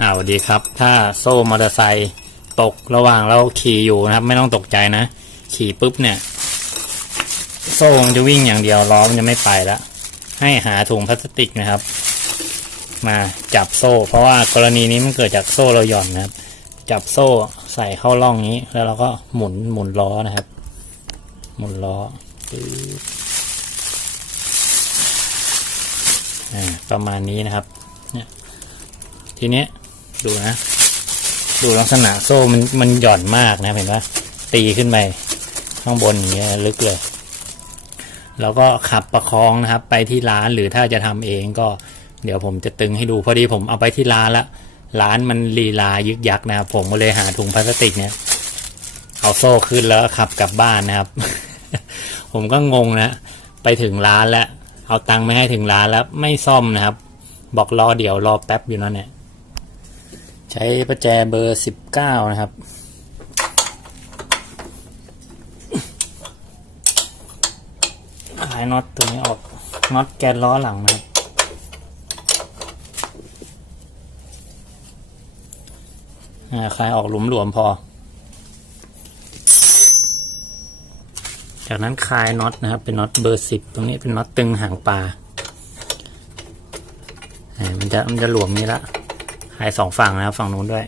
อ่าสวัสดีครับ ถ้าโซ่มอเตอร์ไซค์ตกระหว่างเราขี่อยู่นะครับ ไม่ต้องตกใจนะ ขี่ปุ๊บเนี่ย โซ่มันจะวิ่งอย่างเดียวล้อมันจะไม่ไปแล้วให้หาถุงพลาสติกนะครับ มาจับโซ่ เพราะว่ากรณีนี้มันเกิดจากโซ่เราหย่อนนะครับ จับโซ่ใส่เข้าร่องนี้ แล้วเราก็หมุนหมุนล้อนะครับ หมุนล้อปึ๊บอ่าประมาณนี้นะครับ เนี่ยทีเนี้ย ดูนะ ดูลักษณะโซ่มันมันหย่อนมากนะเห็นปะตีขึ้นไปข้างบนอย่างเงี้ยลึกเลยแล้วก็ขับประคองนะครับ ไปที่ร้านหรือถ้าจะทำเองก็เดี๋ยวผมจะตึงให้ดูพอดีผมเอาไปที่ร้านละร้านมันลีลายึกยักนะครับผมก็เลยหาถุงพลาสติกเนี่ย เอาโซ่ขึ้นแล้วขับกลับบ้านนะครับ ผมก็งงนะไปถึงร้านแล้วเอาตังค์ไม่ให้ถึงร้านแล้วไม่ซ่อมนะครับ บอกรอเดี๋ยวรอแป๊บอยู่นั่นเนี่ยใช้ประแจเบอร์สิบเก้านะครับคลายน็อตตัวนี้ออกน็อตแกนล้อหลังนะครับ คลายออกหลุมหลวมพอ จากนั้นคลายน็อตนะครับ เป็นน็อตเบอร์สิบตรงนี้เป็นน็อตตึงหางปลาอ่ามันจะมันจะหลวมนี้ละ คลายสองฝั่งนะครับ ฝั่งนู้นด้วย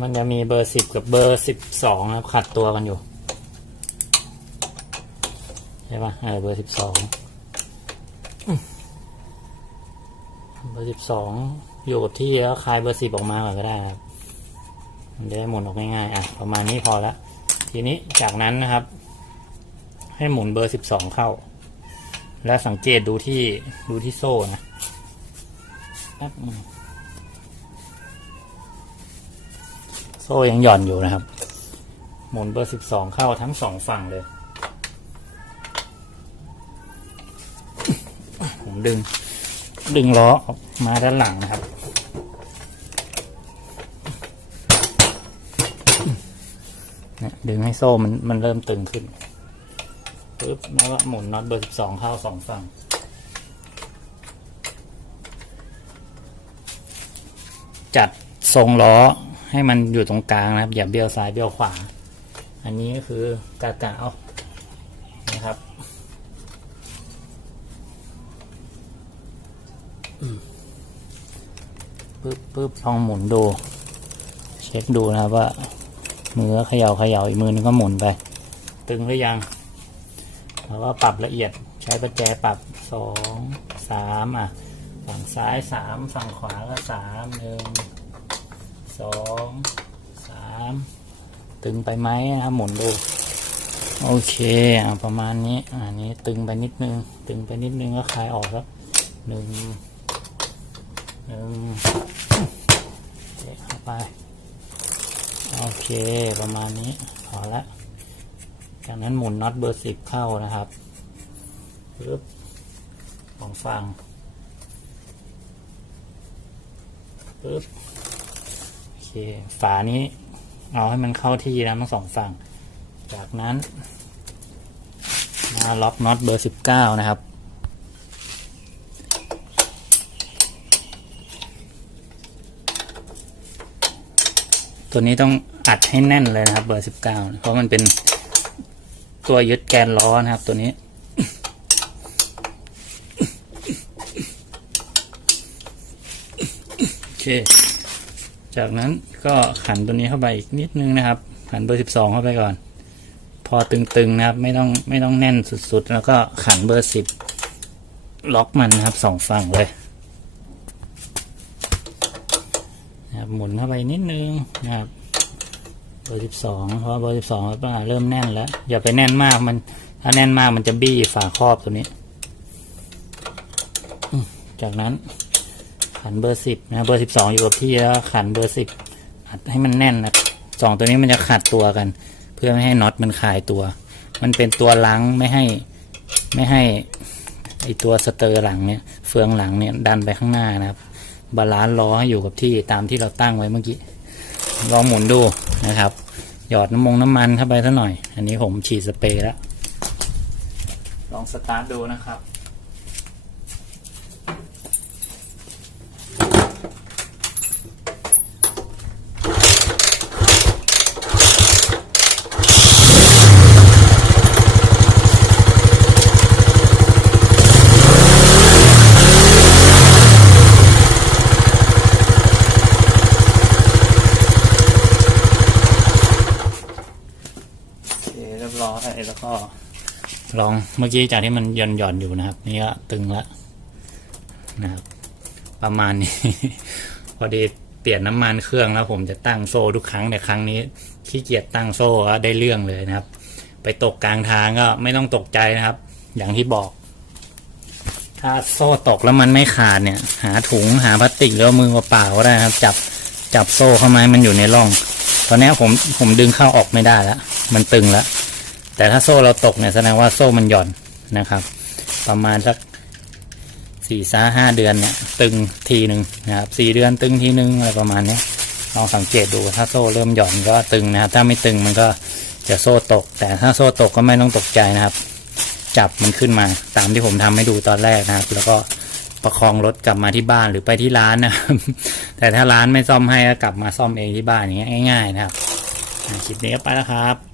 มันจะมีเบอร์สิบกับเบอร์สิบสองครับขัดตัวกันอยู่ ใช่ปะเออเบอร์สิบสองเบอร์สิบสองอยู่กับที่แล้วคลายเบอร์สิบออกมาก่อนก็ได้ครับมันจะได้หมุนออกง่ายๆอะประมาณนี้พอละทีนี้จากนั้นนะครับ ให้หมุนเบอร์สิบสองเข้า แล้วสังเกตดูที่ดูที่โซ่นะแป๊บโซ่ยังหย่อนอยู่นะครับ หมุนเบอร์สิบสองเข้าทั้งสองฝั่งเลย ผมดึง ดึงล้อออกมาด้านหลังนะครับดึงให้โซ่มันมันเริ่มตึงขึ้น ปึ๊บแล้วก็หมุนน็อตเบอร์สิบสองเข้าสองฝั่ง จัดทรงล้อให้มันอยู่ตรงกลางนะครับ อย่าเบี้ยวซ้ายเบี้ยวขวา อันนี้ก็คือกากะเอานะครับปึ๊บปึ๊บลองหมุนดู เช็คดูนะครับว่ามือเขย่าเขย่าอีกมือนึงก็หมุนไป ตึงหรือยัง แล้วก็ปรับละเอียดใช้ประแจปรับสองสามอะ ฝั่งซ้ายสามฝั่งขวาก็สามหนึ่งสองสามตึงไปไหมนะหมุนดู โอเคอะประมาณนี้อันนี้ตึงไปนิดนึง ตึงไปนิดนึงก็คลายออกครับหนึ่งหนึ่งเจ๊เข้าไป โอเคประมาณนี้พอละ จากนั้นหมุนน็อตเบอร์สิบเข้านะครับปึ๊บสองฝั่งปึ๊บโอเคฝานี้เอาให้มันเข้าที่นะทั้งสองฝั่ง จากนั้นมาล็อกน็อตเบอร์สิบเก้านะครับตัวนี้ต้องอัดให้แน่นเลยนะครับ เบอร์สิบเก้าเพราะมันเป็น ตัวยึดแกนล้อนะครับ ตัวนี้ โอเค จากนั้นก็ขันตัวนี้เข้าไปอีกนิดนึงนะครับ ขันเบอร์สิบสองเข้าไปก่อน พอตึงๆนะครับ ไม่ต้องไม่ต้องแน่นสุดๆ แล้วก็ขันเบอร์สิบล็อกมันนะครับสองฝั่งเลยนะครับหมุนเข้าไปนิดนึงนะครับ เบอร์สิบสองเพราะเบอร์สิบสองเริ่มแน่นแล้ว อย่าไปแน่นมากมัน ถ้าแน่นมากมันจะบี้ฝาครอบตัวนี้จากนั้นขันเบอร์สิบนะเบอร์สิบสองอยู่กับที่แล้วขันเบอร์สิบอัดให้มันแน่นนะสองตัวนี้มันจะขัดตัวกัน เพื่อไม่ให้น็อตมันคลายตัว มันเป็นตัวลังไม่ให้ไม่ให้ไอตัวสเตอร์หลังเนี่ยเฟืองหลังเนี่ยดันไปข้างหน้านะครับบาลานซ์ล้อให้อยู่กับที่ตามที่เราตั้งไว้เมื่อกี้ ลองหมุนดูนะครับ หยอดน้ำมงน้ำมันเข้าไปสักหน่อย อันนี้ผมฉีดสเปรย์แล้ว ลององสตาร์ทดูนะครับ เคเรียบร้อยแล้วก็ ลองเมื่อกี้จากที่มันหย่อนหย่อนอยู่นะครับ นี่ก็ตึงล้วนะครับ ประมาณนี้ พอดีเปลี่ยนน้ำมันเครื่องแล้ว ผมจะตั้งโซ่ทุกครั้งแต่ครั้งนี้ขี้เกียจตั้งโซ่ก็ได้เรื่องเลยนะครับ ไปตกกลางทางก็ไม่ต้องตกใจนะครับ อย่างที่บอก ถ้าโซ่ตกแล้วมันไม่ขาดเนี่ย หาถุงหาพลาสติกหรือว่ามือเปล่าก็ได้ครับ จับจับโซ่เข้ามาให้มันอยู่ในร่อง ตอนนี้ผมผมดึงเข้าออกไม่ได้แล้ว มันตึงแล้ว แต่ถ้าโซ่เราตกเนี่ยแสดงว่าโซ่มันหย่อนนะครับ ประมาณสักสี่สาห้าเดือนเนี่ย ตึงทีหนึ่งนะครับสี่เดือนตึงทีหนึ่งอะไรประมาณเนี้ยลองสังเกตดูถ้าโซ่เริ่มหย่อนก็ตึงนะครับ ถ้าไม่ตึงมันก็จะโซ่ตก แต่ถ้าโซ่ตกก็ไม่ต้องตกใจนะครับ จับมันขึ้นมาตามที่ผมทำให้ดูตอนแรกนะครับ แล้วก็ ประคองรถกลับมาที่บ้านหรือไปที่ร้านนะครับแต่ถ้าร้านไม่ซ่อมให้ก็กลับมาซ่อมเองที่บ้านอย่างเงี้ยง่าย ๆ นะครับคลิปนี้ก็ไปแล้วครับ